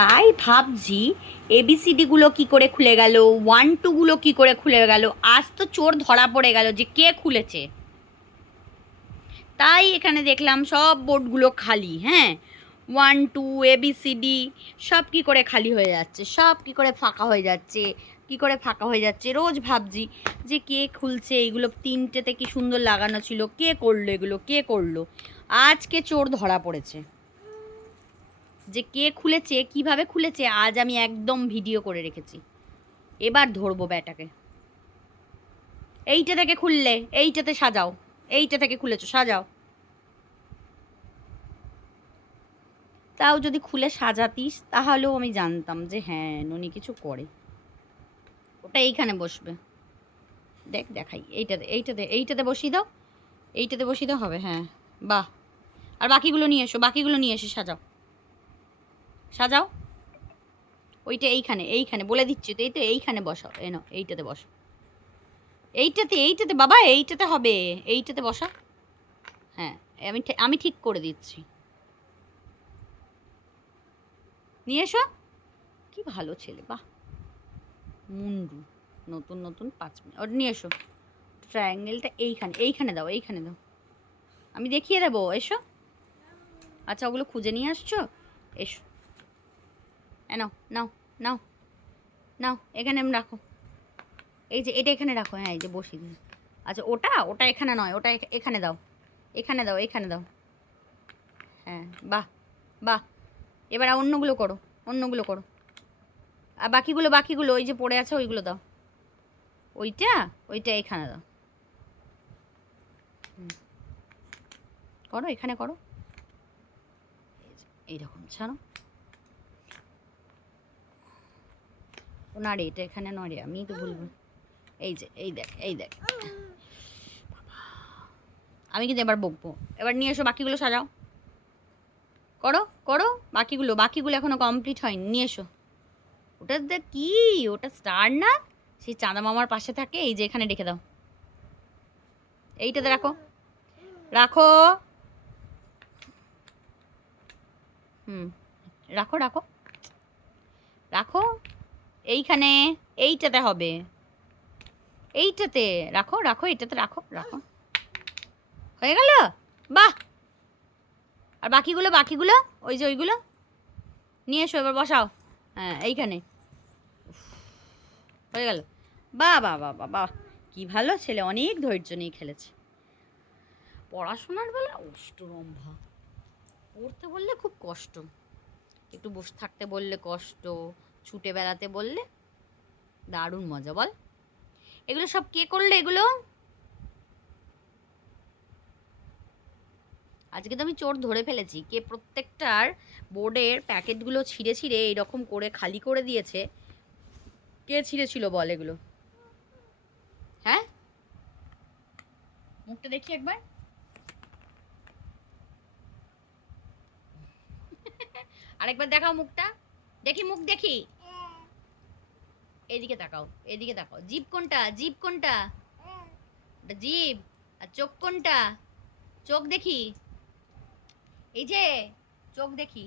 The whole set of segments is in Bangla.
তাই ভাবছি এবিসিডিগুলো কি করে খুলে গেল, 1 2 কি করে খুলে গেল। আজ তো চোর ধরা পড়ে গেল যে কে খুলেছে। তাই এখানে দেখলাম সব বোর্ডগুলো খালি। হ্যাঁ, 1 2 এবিসিডি সব কি করে খালি হয়ে যাচ্ছে, সব কি করে ফাঁকা হয়ে যাচ্ছে, কি করে ফাঁকা হয়ে যাচ্ছে। রোজ ভাবছি যে কে খুলছে এইগুলো, 3টেতে কি সুন্দর লাগানো ছিল, কে করলো এগুলো, কে করলো। আজকে চোর ধরা পড়েছে, যে কে খুলেছে, কিভাবে খুলেছে, আজ আমি একদম ভিডিও করে রেখেছি। এবার ধরবো ব্যাটাকে। এইটা থেকে খুললে, এইটাতে সাজাও, এইটা থেকে খুলেছো সাজাও। তাও যদি খুলে সাজাতিস তাহলেও আমি জানতাম যে হ্যাঁ ননি কিছু করে। ওটা এইখানে বসবে, দেখ দেখাই, এইটাতে এইটাতে এইটাতে বসিয়ে দাও, এইটাতে বসিয়ে দাও, হবে। হ্যাঁ, বাহ। আর বাকিগুলো নিয়ে এসো, বাকিগুলো নিয়ে এসে সাজাও, সাজাও। ওইটা এইখানে, এইখানে বলে দিচ্ছি তো, এই তো এইখানে বসাও, এনো এইটাতে বসো, এইটাতে এইটাতে বাবা, এইটাতে হবে, এইটাতে বসা। হ্যাঁ, আমি ঠিক করে দিচ্ছি, নিয়ে এসো। কি ভালো ছেলে, বাহ। মুন্ডু, নতুন নতুন 5 মিনিট, ওটা নিয়ে এসো। ট্রায়াঙ্গেলটা এইখানে, এইখানে দাও, এইখানে দাও, আমি দেখিয়ে দেবো, এসো। আচ্ছা, ওগুলো খুঁজে নিয়ে আসছো, এসো। নাও নাও নাও নাও, এখানে রাখো, এই যে এটা এখানে রাখো। হ্যাঁ, এই যে বসিয়ে দিন। আচ্ছা, ওটা ওটা এখানে নয়, ওটা এখানে দাও, এখানে দাও, এখানে দাও। হ্যাঁ, বাহ বাহ। এবার অন্যগুলো করো, অন্যগুলো করো। আর বাকিগুলো, বাকিগুলো ওই যে পড়ে আছে ওইগুলো দাও, ওইটা ওইটা এখানে দাও। করো, এখানে করো, এইরকম ছাড়ো। ও না রে, এটা এখানে নয় রে, আমি তো ভুলবো। এই যে, এই দেখ, এই দেখ। আমি কিন্তু এবার বকবো। এবার নিয়ে এসো, বাকিগুলো সাজাও, করো করো। বাকিগুলো, বাকিগুলো এখনো কমপ্লিট হয়নি, নিয়ে এসো। ওটা দেখ কি, ওটা স্টার না, সেই চাঁদা মামার পাশে থাকে, এই যে এখানে রেখে দাও, এইটাতে রাখো, রাখো। হুম, রাখো রাখো রাখো, এইখানে, এইটাতে হবে, এইটাতে রাখো, রাখো, এটাতে রাখো, রাখো। হয়ে গেল, বাহ। আর বাকিগুলো, বাকিগুলো ওই যে ওইগুলো নিয়ে এসো, এবার বসাও। হ্যাঁ, এইখানে, হয়ে গেল। বাহ বাহ বাহ বাহ বাহ, কি ভালো ছেলে, অনেক ধৈর্য নিয়ে খেলেছে। পড়াশোনার বেলা অষ্টরম্ভা, পড়তে বললে খুব কষ্ট, একটু বসে থাকতে বললে কষ্ট, ছুটে বেড়াতে বললে দারুণ মজা। বল, এগুলো সব কে করলে এগুলো? আজকে তো আমি চোর ধরে ফেলেছি, কে প্রত্যেকটার বোর্ডের প্যাকেটগুলো ছিঁড়ে ছিঁড়ে এইরকম করে খালি করে দিয়েছে। কে ছিঁড়েছিল বল এগুলো? হ্যাঁ, মুখটা দেখি একবার, আরেকবার দেখাও মুখটা, দেখি মুখ দেখি। এদিকে তাকাও, এদিকে তাকাও। জিভ কোনটা, জিভ কোনটা? ওটা জিভ। আর চোখ কোনটা? চোখ দেখি, এই যে চোখ দেখি,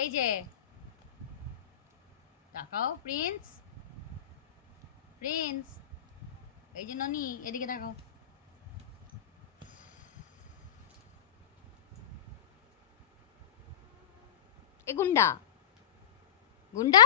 এই যে তাকাও প্রিন্স, প্রিন্স, এই যে ননি, এদিকে তাকাও। এ গুন্ডা, গুন্ডা